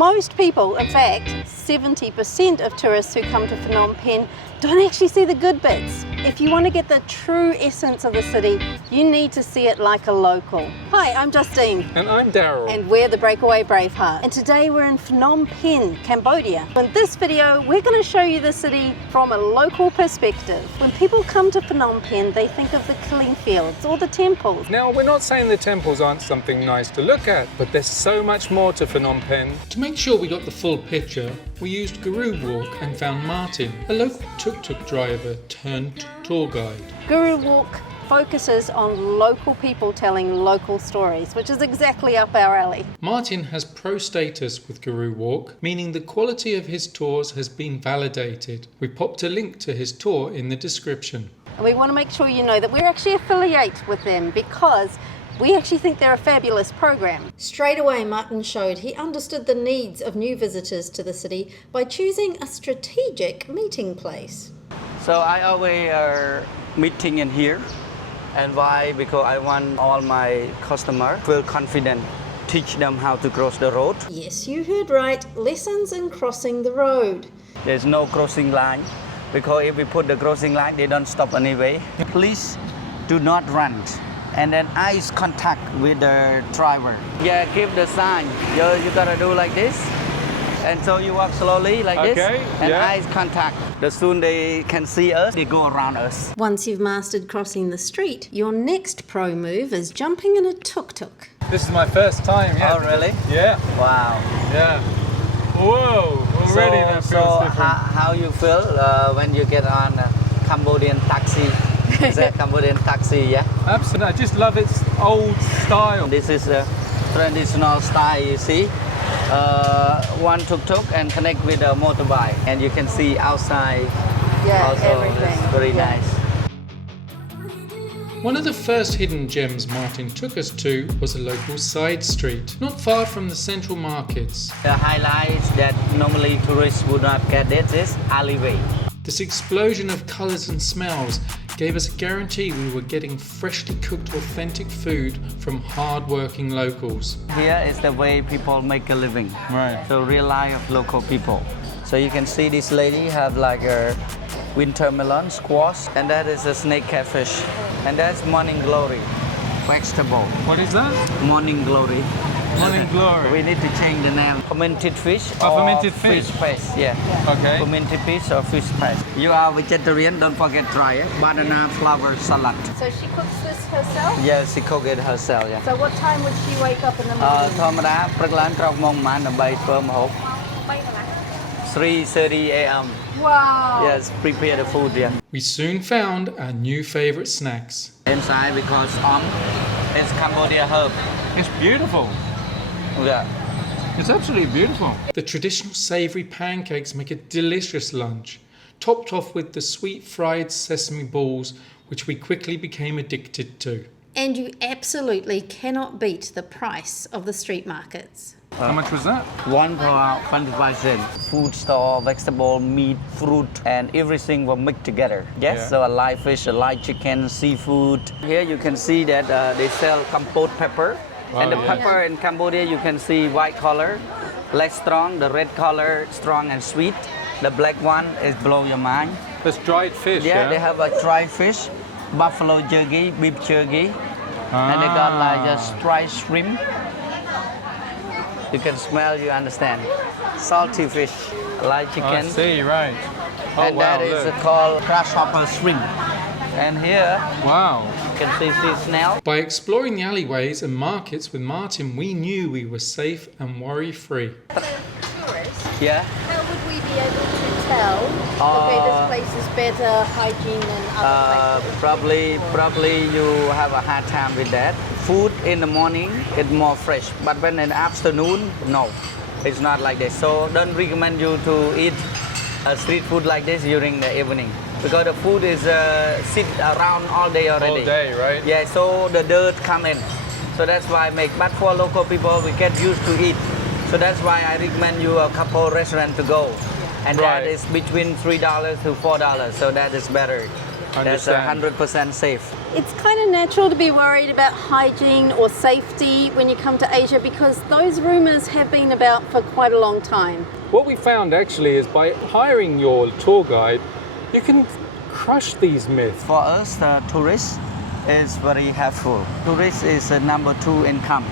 Most people, in fact, 70% of tourists who come to Phnom Penh don't actually see the good bits. If you want to get the true essence of the city, you need to see it like a local. Hi, I'm Justine. And I'm Daryl. And we're the Breakaway Braveheart. And today we're in Phnom Penh, Cambodia. In this video, we're going to show you the city from a local perspective. When people come to Phnom Penh, they think of the clean fields or the temples. Now, we're not saying the temples aren't something nice to look at, but there's so much more to Phnom Penh. To make sure we got the full picture, we used Guru Walk and found Martin, a local tuk-tuk driver turned tour guide. Guru Walk focuses on local people telling local stories, which is exactly up our alley. Martin has pro status with Guru Walk, meaning the quality of his tours has been validated. We popped a link to his tour in the description. And we want to make sure you know that we're actually affiliate with them because we actually think they're a fabulous program. Straight away, Martin showed he understood the needs of new visitors to the city by choosing a strategic meeting place. So I always are meeting in here. And why? Because I want all my customers feel confident, teach them how to cross the road. Yes, you heard right. Lessons in crossing the road. There's no crossing line, because if we put the crossing line, they don't stop anyway. Please do not run. And then eyes contact with the driver. Yeah, keep the sign. You gotta do like this. And so you walk slowly like this, and eyes contact. The soon they can see us, they go around us. Once you've mastered crossing the street, your next pro move is jumping in a tuk-tuk. This is my first time, yeah. Oh, really? Yeah. Wow. Yeah. Whoa, already that feels different. How you feel when you get on a Cambodian taxi? Is that Cambodian taxi, yeah? Absolutely, I just love its old style. This is a traditional style, you see. One tuk-tuk and connect with a motorbike, and you can see outside. Yeah, also, everything. It's very nice. One of the first hidden gems Martin took us to was a local side street, not far from the central markets. The highlights that normally tourists would not get is alleyway. This explosion of colours and smells gave us a guarantee we were getting freshly cooked authentic food from hard-working locals. Here is the way people make a living. Right. So real life of local people. So you can see this lady have like a winter melon, squash, and that is a snake catfish. And that's morning glory, vegetable. What is that? Morning glory. Morning glory. We need to change the name. Fermented fish Oh, or fermented fish. paste, yeah. Okay. Fermented fish or fish paste. You are vegetarian, don't forget try it. Banana flower salad. So she cooks this herself? Yes, she cook it herself, yeah. So what time would she wake up in the morning? ធម្មតាព្រឹកឡើងក្រោកម៉ោងប៉ុន្មានដើម្បីធ្វើម្ហូប 3:30 a.m. Wow. Yes, prepare the food, yeah. We soon found our new favourite snacks. Inside because it's Cambodia herb. It's beautiful. Yeah. It's absolutely beautiful. The traditional savoury pancakes make a delicious lunch, topped off with the sweet fried sesame balls, which we quickly became addicted to. And you absolutely cannot beat the price of the street markets. How much was that? 1 per hour, 25 cents. Food store, vegetable, meat, fruit, and everything were mixed together. Yes, Yeah. so a live fish, a live chicken, seafood. Here you can see that they sell compote pepper. And the yeah. pepper in Cambodia, you can see white color, less strong. The red color, strong and sweet. The black one is blow your mind. That's dried fish, Yeah, they have a dry fish, buffalo jerky, beef jerky. And they got like just dried shrimp. You can smell, you understand. Salty fish, live chicken. I see, right. Oh, And wow, that is look. called grasshopper shrimp. And here, Wow. you can see snail. By exploring the alleyways and markets with Martin, we knew we were safe and worry-free. Tourists, Yeah. how would we be able to tell, okay, this place is better hygiene than other places? Probably you have a hard time with that. Food in the morning is more fresh, but when in the afternoon, no, it's not like this. So don't recommend you to eat street food like this during the evening, because the food is sit around all day already. All day, right? Yeah, so the dirt come in. So that's why I make. But for local people, we get used to eat. So that's why I recommend you a couple restaurant to go, and that Right. is between $3 to $4. So that is better. That's Understand. 100% safe. It's kind of natural to be worried about hygiene or safety when you come to Asia because those rumours have been about for quite a long time. What we found actually is by hiring your tour guide, you can crush these myths. For us, the tourist is very helpful. Tourist is number 2 income.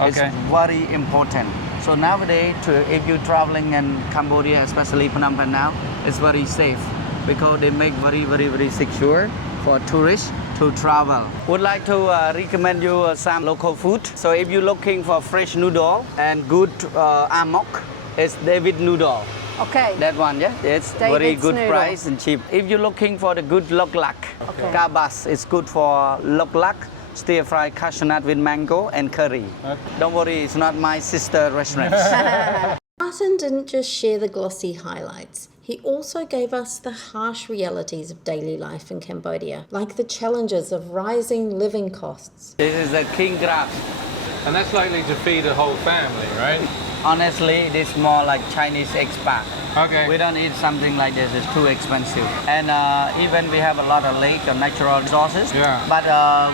Okay. It's very important. So nowadays, if you're traveling in Cambodia, especially Phnom Penh now, it's very safe because they make very secure for tourists to travel. Would like to recommend you some local food. So if you're looking for fresh noodle and good amok, it's David noodle. Okay. That one, yeah, it's very David's good noodle. price and cheap. If you're looking for the good lok lak, Okay. kabas is good for lok lak, stir fried cashew nut with mango and curry. Don't worry, it's not my sister restaurant. Martin didn't just share the glossy highlights. He also gave us the harsh realities of daily life in Cambodia, like the challenges of rising living costs. This is a king crab. And that's likely to feed a whole family, right? Honestly, this is more like Chinese expat. Okay. We don't eat something like this, it's too expensive. And even we have a lot of lake and natural resources, Yeah. but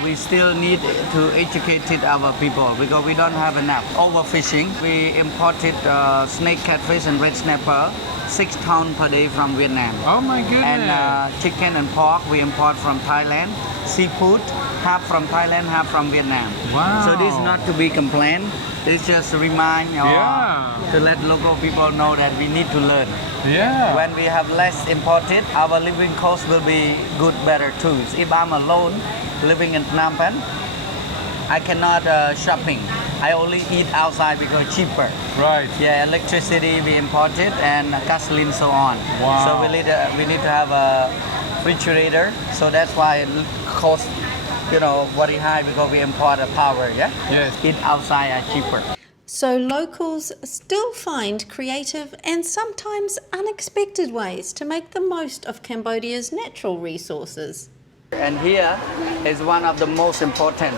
we still need to educate our people because we don't have enough. Overfishing, we imported snake, catfish and red snapper 6 tons per day from Vietnam. Oh my goodness. And chicken and pork we import from Thailand. Seafood, half from Thailand, half from Vietnam. Wow. So this is not to be complained. It's just to remind to let local people know that we need to learn. Yeah. When we have less imported, our living cost will be good, better too. If I'm alone living in Phnom Penh, I cannot shopping. I only eat outside because it's cheaper. Right. Yeah, electricity we imported and gasoline so on. Wow. So we need to have a refrigerator. So that's why it costs, very high because we import the power. Yeah. Yes. Eat outside are cheaper. So locals still find creative and sometimes unexpected ways to make the most of Cambodia's natural resources. And here is one of the most important.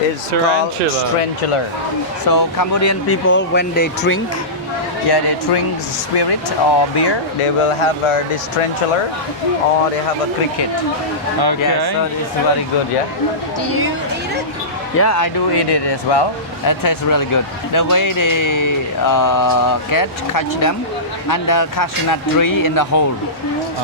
It's called Tarantula. tarantula. So Cambodian people, when they drink, they drink spirit or beer, they will have this tarantula or they have a cricket. Okay. Yeah, so it's very good, yeah. Do you eat it? Yeah, I do eat it as well. It tastes really good. The way they catch them under cashew nut tree in the hole.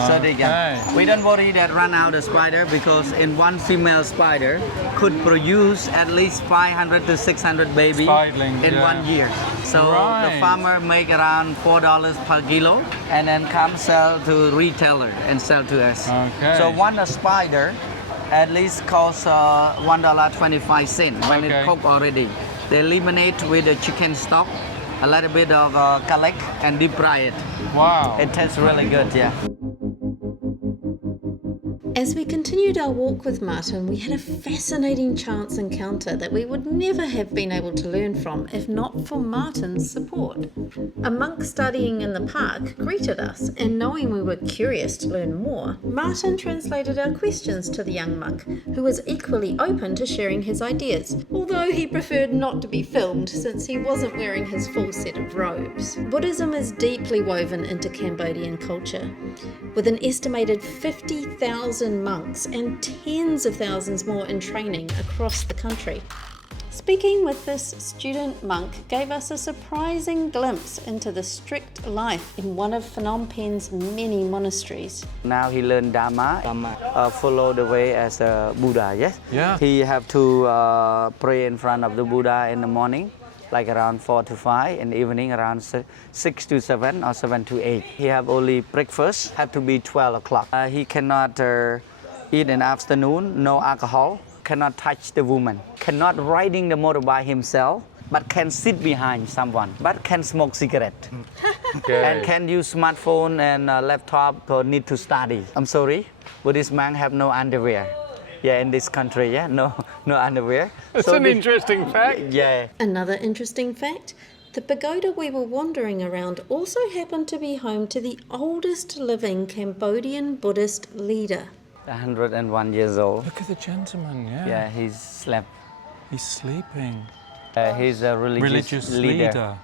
So they can. We don't worry that run out the spider because in one female spider could produce at least 500 to 600 baby Spiderlings, in yeah. 1 year. So Right. the farmer make around $4 per kilo and then come sell to retailer and sell to us. Okay. So one spider at least costs $1.25 when Okay. it cooked already. They eliminate with the chicken stock, a little bit of garlic and deep fry it. Wow. It tastes really good, yeah. As we continued our walk with Martin, we had a fascinating chance encounter that we would never have been able to learn from if not for Martin's support. A monk studying in the park greeted us, and knowing we were curious to learn more, Martin translated our questions to the young monk, who was equally open to sharing his ideas, although he preferred not to be filmed since he wasn't wearing his full set of robes. Buddhism is deeply woven into Cambodian culture, with an estimated 50,000 monks and tens of thousands more in training across the country. Speaking with this student monk gave us a surprising glimpse into the strict life in one of Phnom Penh's many monasteries. Now he learned Dharma, follow the way as a Buddha, yes? Yeah. He have to pray in front of the Buddha in the morning, like around 4 to 5, in the evening around 6 to 7 or 7 to 8. He have only breakfast, have to be 12 o'clock. He cannot eat in the afternoon, no alcohol, cannot touch the woman, cannot riding the motorbike himself, but can sit behind someone, but can smoke cigarette. Okay. And can use smartphone and laptop or need to study. I'm sorry, Buddhist monk have no underwear. Yeah, in this country, yeah, no underwear. That's So an this- interesting fact. Yeah. Another interesting fact, the pagoda we were wandering around also happened to be home to the oldest living Cambodian Buddhist leader. 101 years old. Look at the gentleman, yeah. Yeah, he's slept. He's sleeping. He's a religious Religious leader. leader.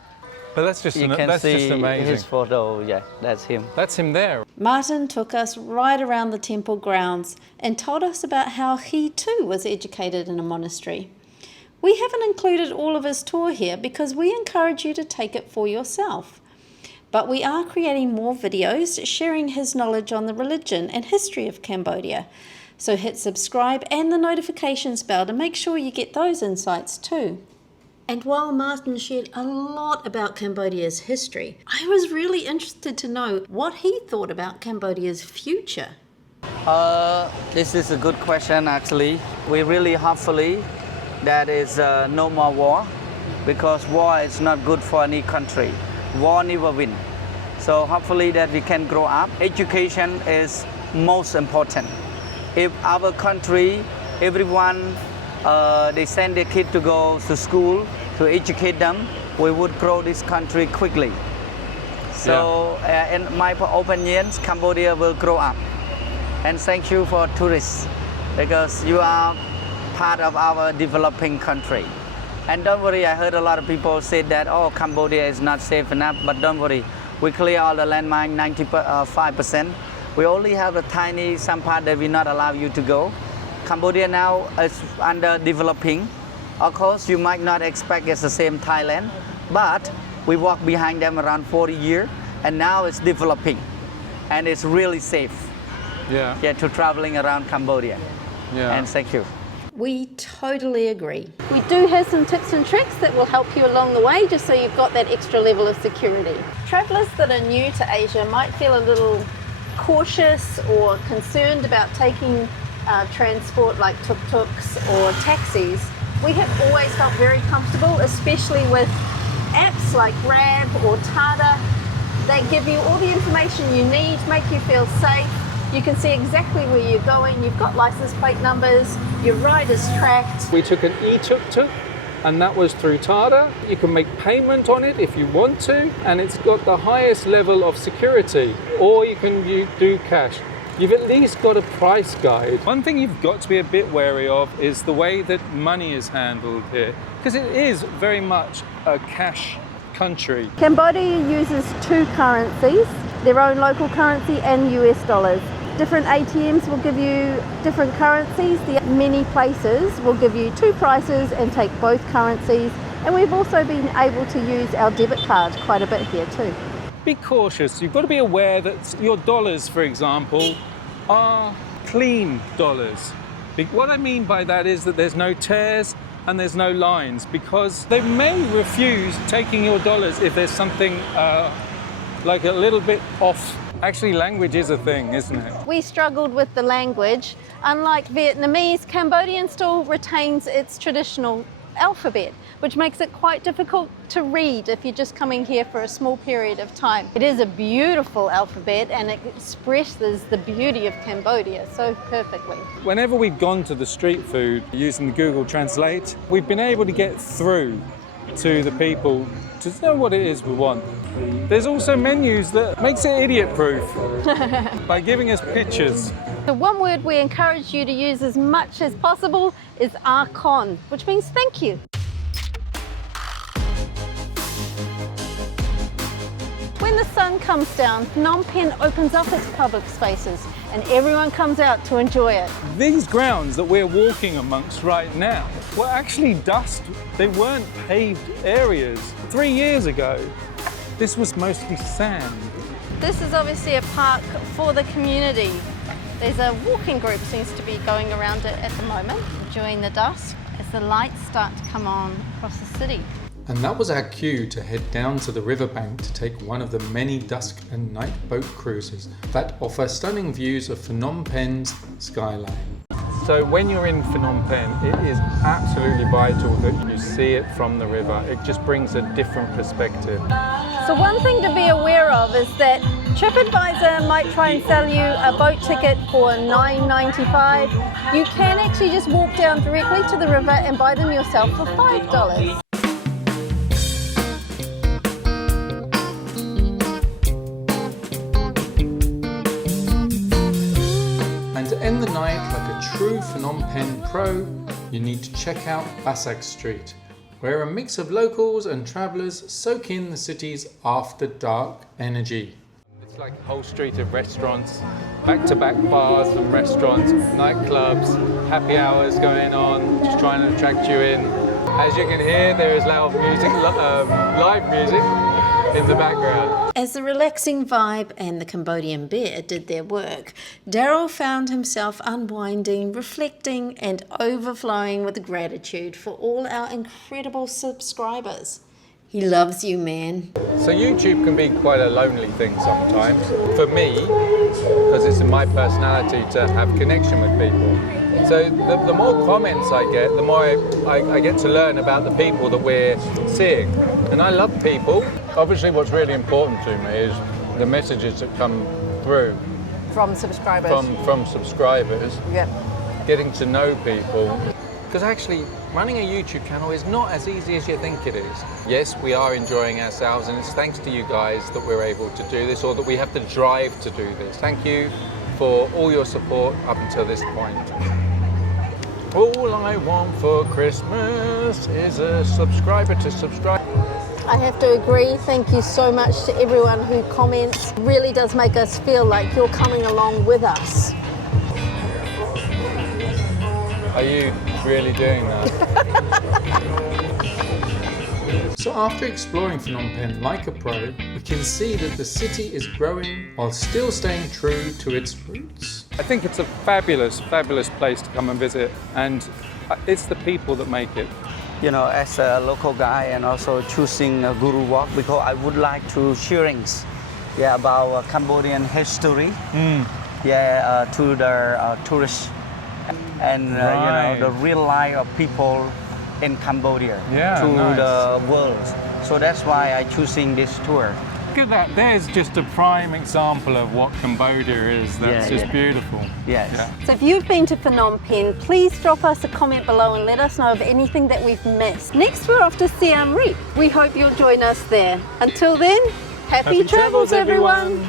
But that's just You can that's see just amazing. his photo. Yeah, that's him. That's him there. Martin took us right around the temple grounds and told us about how he too was educated in a monastery. We haven't included all of his tour here because we encourage you to take it for yourself. But we are creating more videos sharing his knowledge on the religion and history of Cambodia. So hit subscribe and the notifications bell to make sure you get those insights too. And while Martin shared a lot about Cambodia's history, I was really interested to know what he thought about Cambodia's future. This is a good question actually. We really hopefully that is no more war, because war is not good for any country. War never win. So hopefully that we can grow up. Education is most important. If our country, everyone, they send their kid to go to school, to educate them, we would grow this country quickly. So in my opinion, Cambodia will grow up. And thank you for tourists, because you are part of our developing country. And don't worry, I heard a lot of people say that, oh, Cambodia is not safe enough, but don't worry. We clear all the landmine, 95%. We only have a tiny, some part that we not allow you to go. Cambodia now is under developing. Of course, you might not expect it's the same Thailand, but we walk behind them around 40 years, and now it's developing, and it's really safe. Yeah. To traveling around Cambodia. Yeah. And thank you. We totally agree. We do have some tips and tricks that will help you along the way, just so you've got that extra level of security. Travellers that are new to Asia might feel a little cautious or concerned about taking transport like tuk-tuks or taxis. We have always felt very comfortable, especially with apps like Grab or Tada that give you all the information you need, make you feel safe. You can see exactly where you're going, you've got license plate numbers, your ride is tracked. We took an e-tuk-tuk, and that was through Tada. You can make payment on it if you want to, and it's got the highest level of security, or you can do cash. You've at least got a price guide. One thing you've got to be a bit wary of is the way that money is handled here, because it is very much a cash country. Cambodia uses two currencies, their own local currency and US dollars. Different ATMs will give you different currencies. The many places will give you two prices and take both currencies. And we've also been able to use our debit card quite a bit here too. Be cautious. You've got to be aware that your dollars, for example, are clean dollars. What I mean by that is that there's no tears and there's no lines, because they may refuse taking your dollars if there's something like a little bit off. Actually, language is a thing, isn't it? We struggled with the language. Unlike Vietnamese, Cambodian still retains its traditional alphabet, which makes it quite difficult to read if you're just coming here for a small period of time. It is a beautiful alphabet and it expresses the beauty of Cambodia so perfectly. Whenever we've gone to the street food using Google Translate, we've been able to get through to the people to know what it is we want. There's also menus that makes it idiot-proof by giving us pictures. The one word we encourage you to use as much as possible is kon, which means thank you. When the sun comes down, Phnom Penh opens up its public spaces and everyone comes out to enjoy it. These grounds that we're walking amongst right now were actually dust. They weren't paved areas. 3 years ago, this was mostly sand. This is obviously a park for the community. There's a walking group seems to be going around it at the moment, enjoying the dusk as the lights start to come on across the city. And that was our cue to head down to the riverbank to take one of the many dusk and night boat cruises that offer stunning views of Phnom Penh's skyline. So when you're in Phnom Penh, it is absolutely vital that you see it from the river. It just brings a different perspective. So one thing to be aware of is that TripAdvisor might try and sell you a boat ticket for $9.95. You can actually just walk down directly to the river and buy them yourself for $5. And to end the night like a true Phnom Penh pro, you need to check out Basak Street, where a mix of locals and travellers soak in the city's after-dark energy. It's like a whole street of restaurants, back-to-back bars and restaurants, nightclubs, happy hours going on, just trying to attract you in. As you can hear, there is loud music, live music in the background. As the relaxing vibe and the Cambodian beer did their work, Daryl found himself unwinding, reflecting and overflowing with gratitude for all our incredible subscribers. He loves you, man. So YouTube can be quite a lonely thing sometimes. For me, because it's in my personality to have connection with people. So the more comments I get, the more I get to learn about the people that we're seeing. And I love people. Obviously what's really important to me is the messages that come through. From subscribers. From subscribers. Yeah. Getting to know people. Because actually, running a YouTube channel is not as easy as you think it is. Yes, we are enjoying ourselves, and it's thanks to you guys that we're able to do this, or that we have the drive to do this. Thank you for all your support up until this point. All I want for Christmas is a subscriber to subscribe. I have to agree. Thank you so much to everyone who comments. It really does make us feel like you're coming along with us. Are you really doing that? So after exploring Phnom Penh like a pro, we can see that the city is growing while still staying true to its roots. I think it's a fabulous, fabulous place to come and visit, and it's the people that make it. You know, as a local guy and also choosing a Guru Walk because I would like to sharing about Cambodian history to the tourists and Right. the real life of people in Cambodia Yeah, to nice. the world. So that's why I choosing this tour. Look at that, there's just a prime example of what Cambodia is. That's just beautiful. Yes. Yeah. So if you've been to Phnom Penh, please drop us a comment below and let us know of anything that we've missed. Next we're off to Siem Reap. We hope you'll join us there. Until then, happy travels everyone!